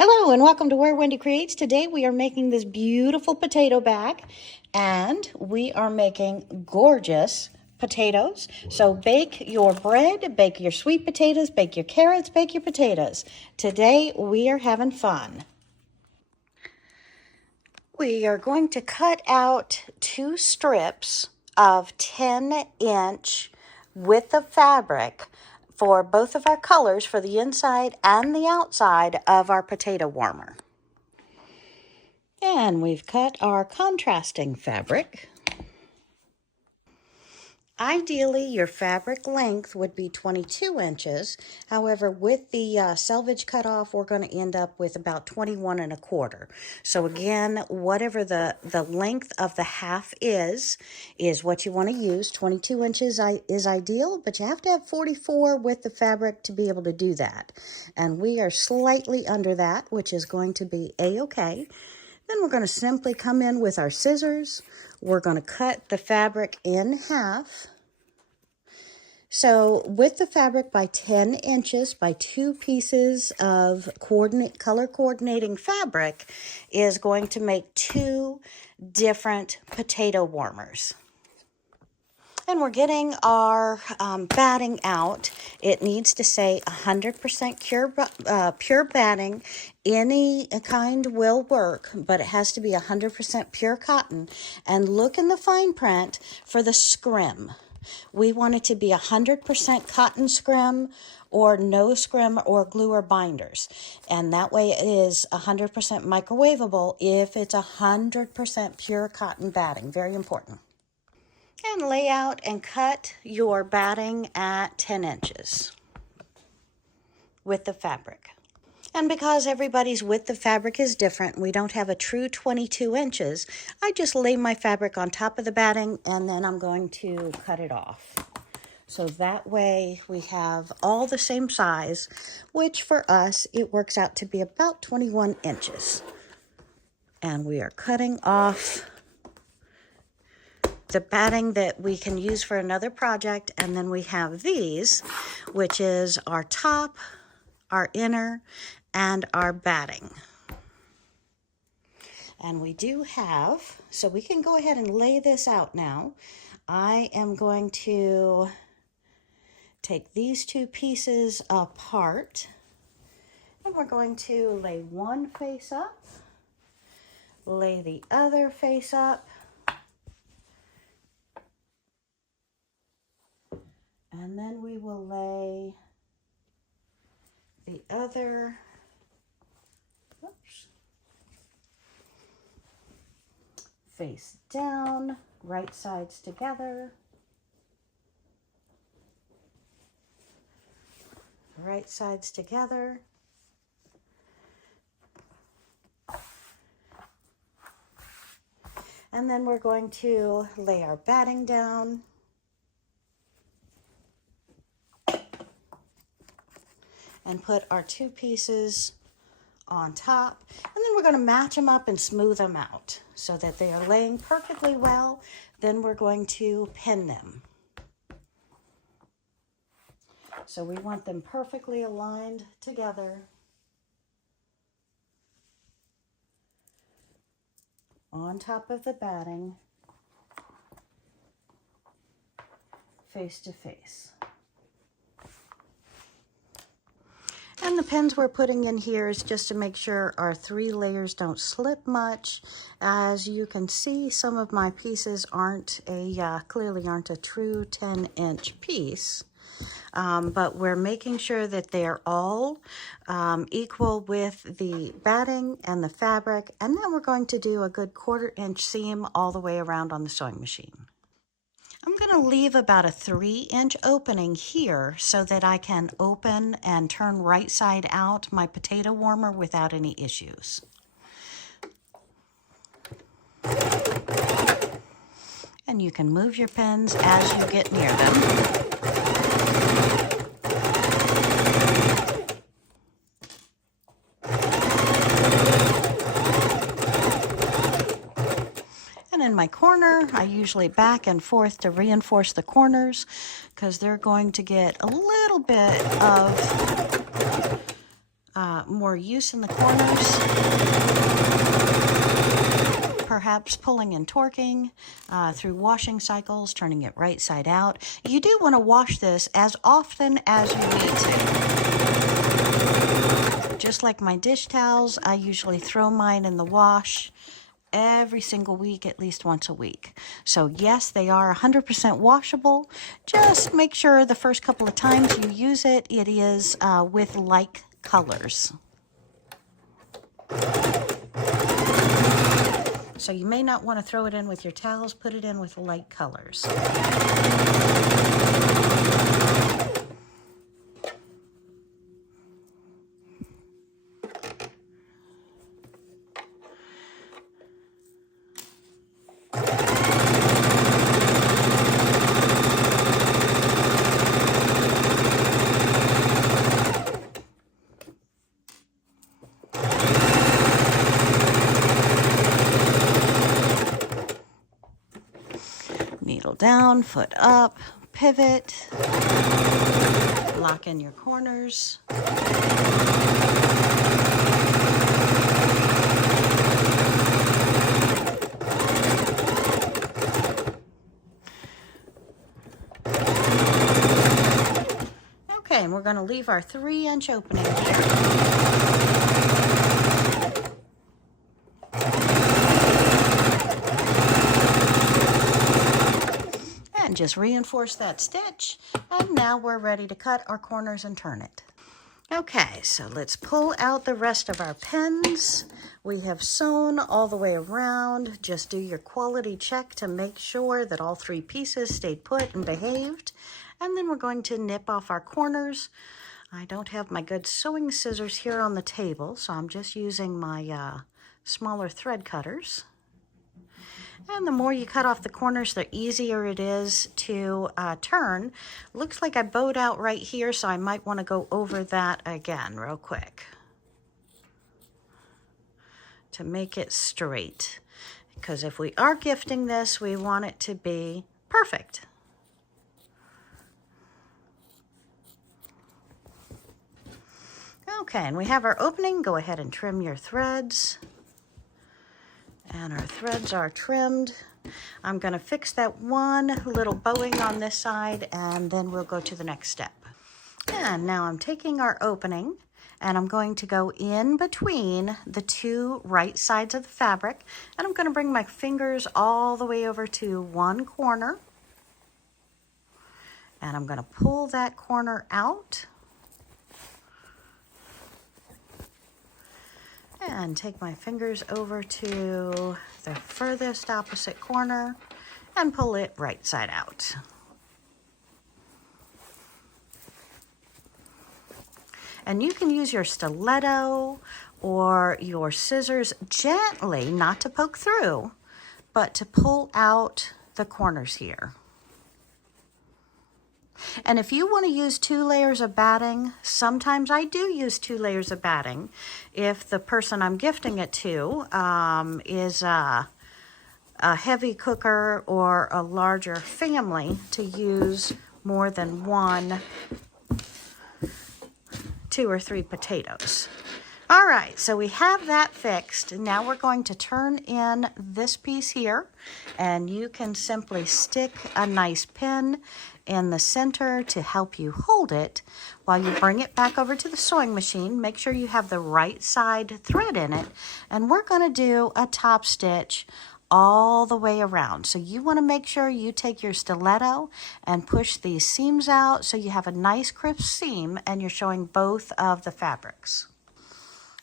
Hello and welcome to Where Wendy Creates. Today we are making this beautiful potato bag and we are making gorgeous potatoes. So bake your bread, bake your sweet potatoes, bake your carrots, bake your potatoes. Today we are having fun. We are going to cut out 2 strips of 10-inch width of fabric for both of our colors, for the inside and the outside of our potato warmer. And we've cut our contrasting fabric. Ideally, your fabric length would be 22 inches. However, with the selvage cutoff, we're going to end up with about 21 1/4. So again, whatever the length of the half is what you want to use. 22 inches is ideal, but you have to have 44 with the fabric to be able to do that. And we are slightly under that, which is going to be a-okay. Then we're going to simply come in with our scissors. We're going to cut the fabric in half. So with the fabric by 10 inches by 2 pieces of color coordinating fabric is going to make 2 different potato warmers. And we're getting our batting out. It needs to say 100% pure batting. Any kind will work, but it has to be 100% pure cotton. And look in the fine print for the scrim. We want it to be 100% cotton scrim or no scrim or glue or binders. And that way it is 100% microwavable if it's 100% pure cotton batting. Very important. And lay out and cut your batting at 10 inches with the fabric. And because everybody's width of fabric is different, we don't have a true 22 inches, I just lay my fabric on top of the batting and then I'm going to cut it off. So that way we have all the same size, which for us, it works out to be about 21 inches. And we are cutting off the batting that we can use for another project, and then we have these, which is our top, our inner, and our batting. And we do have, so we can go ahead and lay this out now. I am going to take these 2 pieces apart, and we're going to lay one face up, lay the other face up, and then we will lay the other, face down, right sides together, right sides together. And then we're going to lay our batting down. And put our 2 pieces on top. And then we're going to match them up and smooth them out so that they are laying perfectly well. Then we're going to pin them. So we want them perfectly aligned together on top of the batting, face to face. And the pins we're putting in here is just to make sure our 3 layers don't slip much. As you can see, some of my pieces clearly aren't a true 10-inch piece. But we're making sure that they're all equal with the batting and the fabric. And then we're going to do a good 1/4 inch seam all the way around on the sewing machine. I'm going to leave about a 3-inch opening here so that I can open and turn right side out my potato warmer without any issues. And you can move your pins as you get near them. In my corner, I usually back and forth to reinforce the corners because they're going to get a little bit of more use in the corners. Perhaps pulling and torquing through washing cycles, turning it right side out. You do want to wash this as often as you need to. Just like my dish towels, I usually throw mine in the wash every single week, at least once a week. So yes, they are 100% washable. Just make sure the first couple of times you use it, it is with like colors. So you may not want to throw it in with your towels, put it in with light colors. Needle down, foot up, pivot, lock in your corners. Okay, and we're going to leave our 3-inch opening here. And just reinforce that stitch, and now we're ready to cut our corners and turn it. Okay, so let's pull out the rest of our pins. We have sewn all the way around. Just do your quality check to make sure that all 3 pieces stayed put and behaved. And then we're going to nip off our corners. I don't have my good sewing scissors here on the table, so I'm just using my smaller thread cutters. And the more you cut off the corners, the easier it is to turn. Looks like I bowed out right here, so I might want to go over that again real quick to make it straight. Because if we are gifting this, we want it to be perfect. Okay, and we have our opening. Go ahead and trim your threads. And our threads are trimmed. I'm going to fix that one little bowing on this side, and then we'll go to the next step. And now I'm taking our opening, and I'm going to go in between the 2 right sides of the fabric, and I'm going to bring my fingers all the way over to one corner, and I'm going to pull that corner out. And take my fingers over to the furthest opposite corner and pull it right side out. And you can use your stiletto or your scissors gently, not to poke through, but to pull out the corners here. And if you want to use 2 layers of batting, sometimes I do use 2 layers of batting if the person I'm gifting it to is a heavy cooker or a larger family to use more than 1, 2 or 3 potatoes. All right, so we have that fixed. Now we're going to turn in this piece here, and you can simply stick a nice pin in the center to help you hold it while you bring it back over to the sewing machine. Make sure you have the right side thread in it, and we're going to do a top stitch all the way around. So you want to make sure you take your stiletto and push these seams out so you have a nice crisp seam and you're showing both of the fabrics.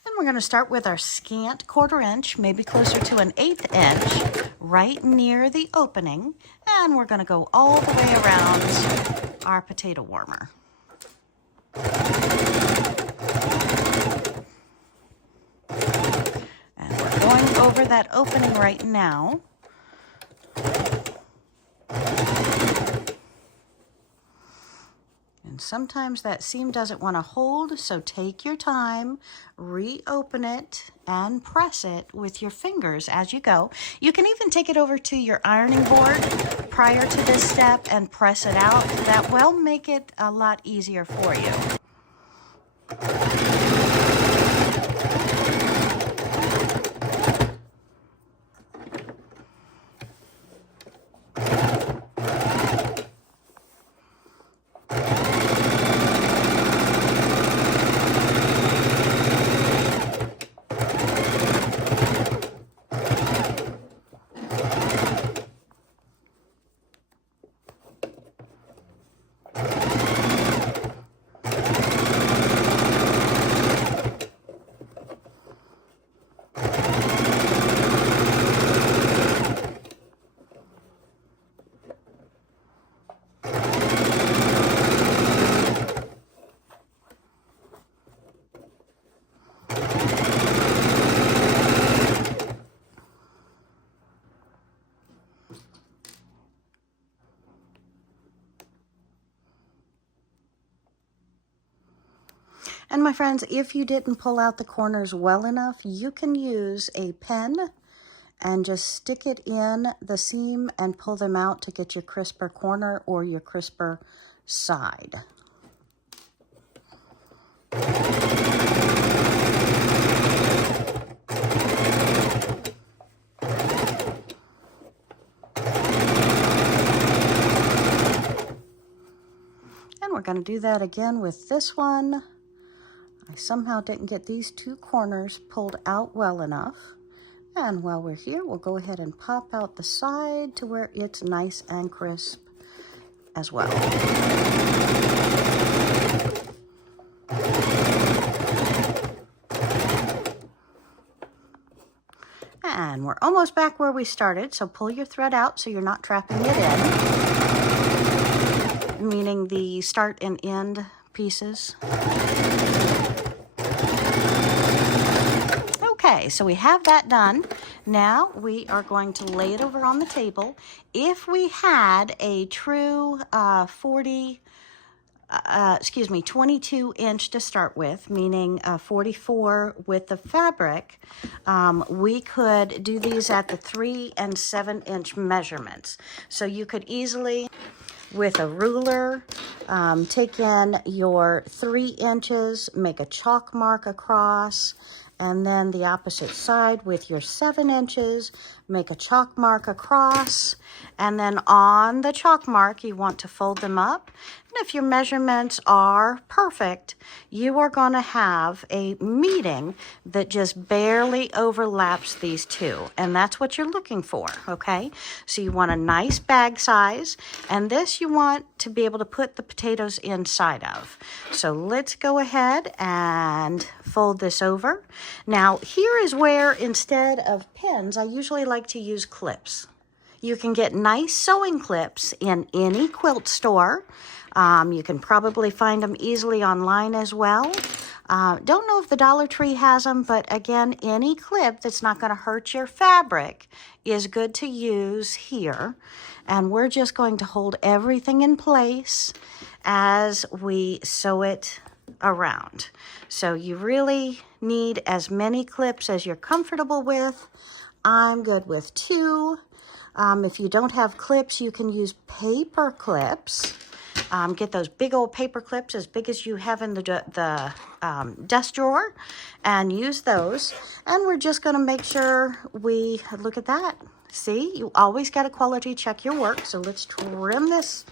And we're going to start with our scant 1/4 inch, maybe closer to an 1/8 inch, right near the opening. And we're going to go all the way around our potato warmer. And we're going over that opening right now. And sometimes that seam doesn't want to hold, so take your time, reopen it, and press it with your fingers as you go. You can even take it over to your ironing board prior to this step and press it out. That will make it a lot easier for you. And my friends, if you didn't pull out the corners well enough, you can use a pen and just stick it in the seam and pull them out to get your crisper corner or your crisper side. And we're going to do that again with this one. I somehow didn't get these two corners pulled out well enough. And while we're here, we'll go ahead and pop out the side to where it's nice and crisp as well. And we're almost back where we started, so pull your thread out so you're not trapping it in, meaning the start and end pieces. Okay, so we have that done. Now we are going to lay it over on the table. If we had a true 22 inch to start with, meaning 44 with the fabric, we could do these at the 3 and 7 inch measurements. So you could easily, with a ruler, take in your 3 inches, make a chalk mark across, and then the opposite side with your 7 inches, make a chalk mark across, and then on the chalk mark, you want to fold them up. And if your measurements are perfect, you are going to have a meeting that just barely overlaps these two. And that's what you're looking for, okay? So you want a nice bag size, and this you want to be able to put the potatoes inside of. So let's go ahead and fold this over. Now, here is where, instead of pins, I usually like to use clips. You can get nice sewing clips in any quilt store. You can probably find them easily online as well. Don't know if the Dollar Tree has them, but again, any clip that's not going to hurt your fabric is good to use here. And we're just going to hold everything in place as we sew it around. So you really need as many clips as you're comfortable with. I'm good with 2. If you don't have clips, you can use paper clips. Get those big old paper clips as big as you have in the desk drawer and use those. And we're just going to make sure we look at that. See, you always got to quality check your work. So let's trim this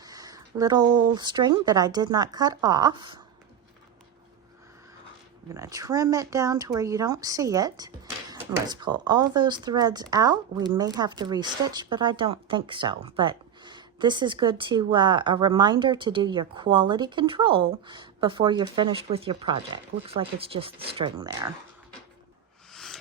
little string that I did not cut off. I'm going to trim it down to where you don't see it. Let's pull all those threads out. We may have to restitch, but I don't think so. But this is good to, a reminder to do your quality control before you're finished with your project. Looks like it's just the string there.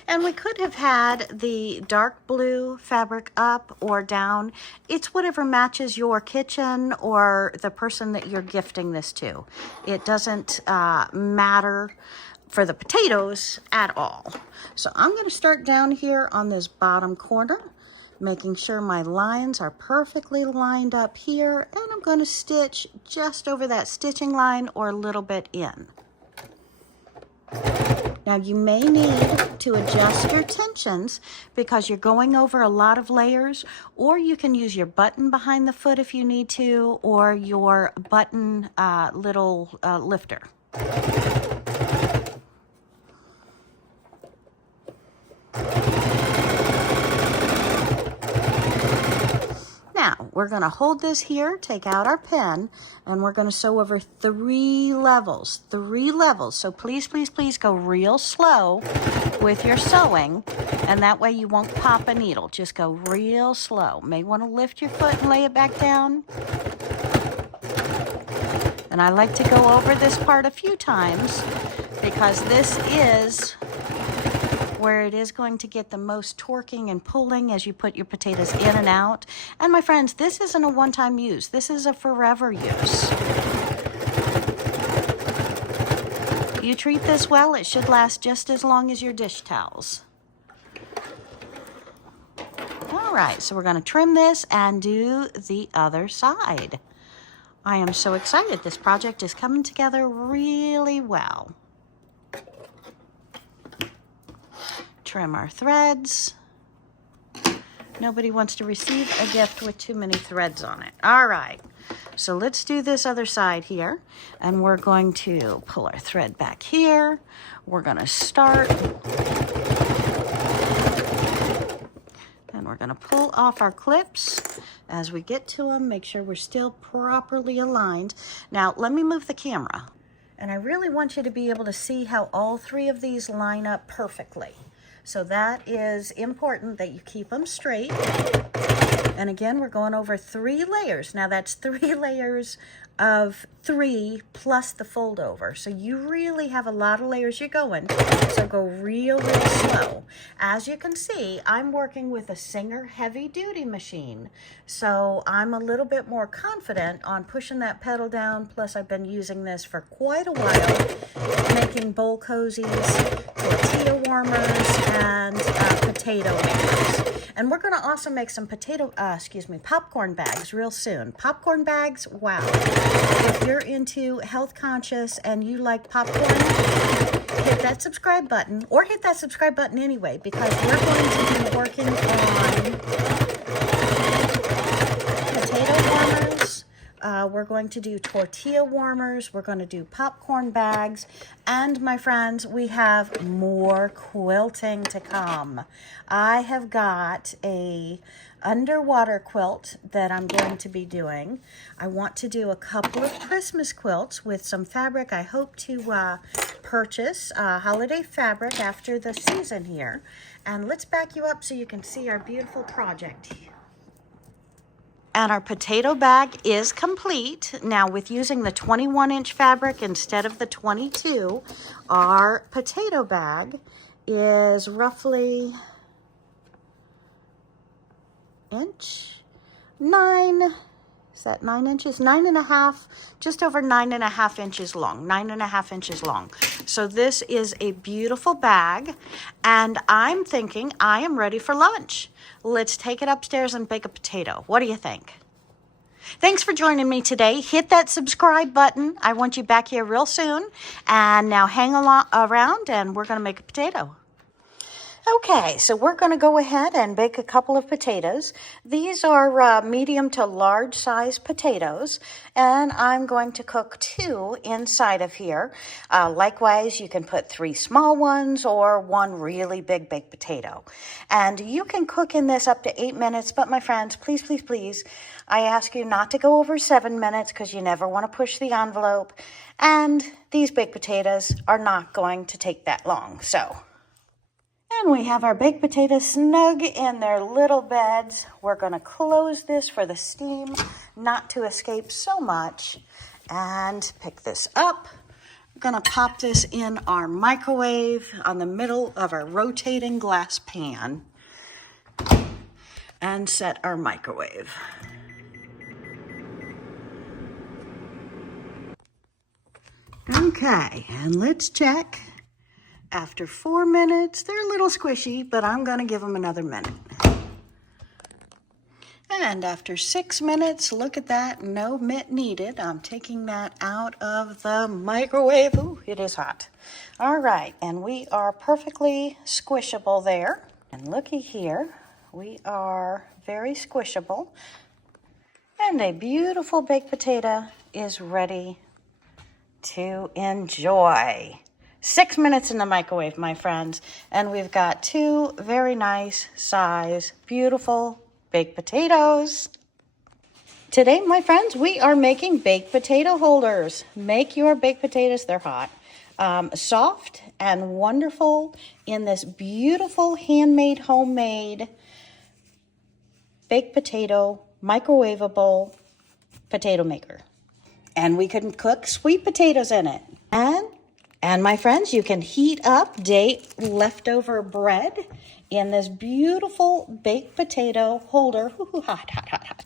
And we could have had the dark blue fabric up or down. It's whatever matches your kitchen or the person that you're gifting this to. It doesn't matter for the potatoes at all. So I'm going to start down here on this bottom corner, making sure my lines are perfectly lined up here, and I'm going to stitch just over that stitching line or a little bit in. Now you may need to adjust your tensions because you're going over a lot of layers, or you can use your button behind the foot if you need to, or your button little lifter. Now, we're going to hold this here, take out our pen, and we're going to sew over 3 levels. 3 levels. So please, please, please go real slow with your sewing, and that way you won't pop a needle. Just go real slow. May want to lift your foot and lay it back down. And I like to go over this part a few times because this is where it is going to get the most torquing and pulling as you put your potatoes in and out. And my friends, this isn't a one-time use. This is a forever use. You treat this well, it should last just as long as your dish towels. All right, so we're going to trim this and do the other side. I am so excited. This project is coming together really well. trim our threads. Nobody wants to receive a gift with too many threads on it. All right, so let's do this other side here. And we're going to pull our thread back here. We're gonna start. And we're gonna pull off our clips as we get to them. Make sure we're still properly aligned. Now, let me move the camera. And I really want you to be able to see how all three of these line up perfectly. So that is important that you keep them straight. And again, we're going over 3 layers. Now that's 3 layers of 3 plus the fold over. So you really have a lot of layers you're going. So go real slow. As you can see, I'm working with a Singer heavy duty machine. So I'm a little bit more confident on pushing that pedal down. Plus I've been using this for quite a while, making bowl cozies, tortilla warmers, and potato makers. And we're going to also make some popcorn bags real soon. Popcorn bags, wow. If you're into health conscious and you like popcorn, hit that subscribe button, or hit that subscribe button anyway, because we're going to be working on potato warmers. We're going to do tortilla warmers. We're going to do popcorn bags. And my friends, we have more quilting to come. I have got a underwater quilt that I'm going to be doing. I want to do a couple of Christmas quilts with some fabric. I hope to purchase holiday fabric after the season here. And let's back you up so you can see our beautiful project. And our potato bag is complete. Now, with using the 21-inch fabric instead of the 22, our potato bag is roughly 9 is that 9 inches? 9.5, just over 9.5 inches long, 9.5 inches long. So this is a beautiful bag, and I'm thinking I am ready for lunch. Let's take it upstairs and bake a potato. What do you think? Thanks for joining me today. Hit that subscribe button. I want you back here real soon. And now hang around and we're going to make a potato. Okay, so we're going to go ahead and bake a couple of potatoes. These are medium to large size potatoes, and I'm going to cook 2 inside of here. Likewise, you can put 3 small ones or 1 really big baked potato. And you can cook in this up to 8 minutes, but my friends, please, please, please, I ask you not to go over 7 minutes because you never want to push the envelope. And these baked potatoes are not going to take that long, so... And we have our baked potatoes snug in their little beds. We're going to close this for the steam not to escape so much. And pick this up. We're going to pop this in our microwave on the middle of our rotating glass pan. And set our microwave. Okay, and let's check. After 4 minutes, they're a little squishy, but I'm going to give them another minute. And after 6 minutes, look at that, no mitt needed. I'm taking that out of the microwave. Ooh, it is hot. All right, and we are perfectly squishable there. And looky here, we are very squishable. And a beautiful baked potato is ready to enjoy. 6 minutes in the microwave, my friends, and we've got 2 very nice size, beautiful baked potatoes. Today, my friends, we are making baked potato holders. Make your baked potatoes, they're hot. Soft and wonderful in this beautiful handmade, homemade baked potato, microwavable potato maker. And we can cook sweet potatoes in it. And my friends, you can heat up date leftover bread in this beautiful baked potato holder. Hot, hot, hot, hot.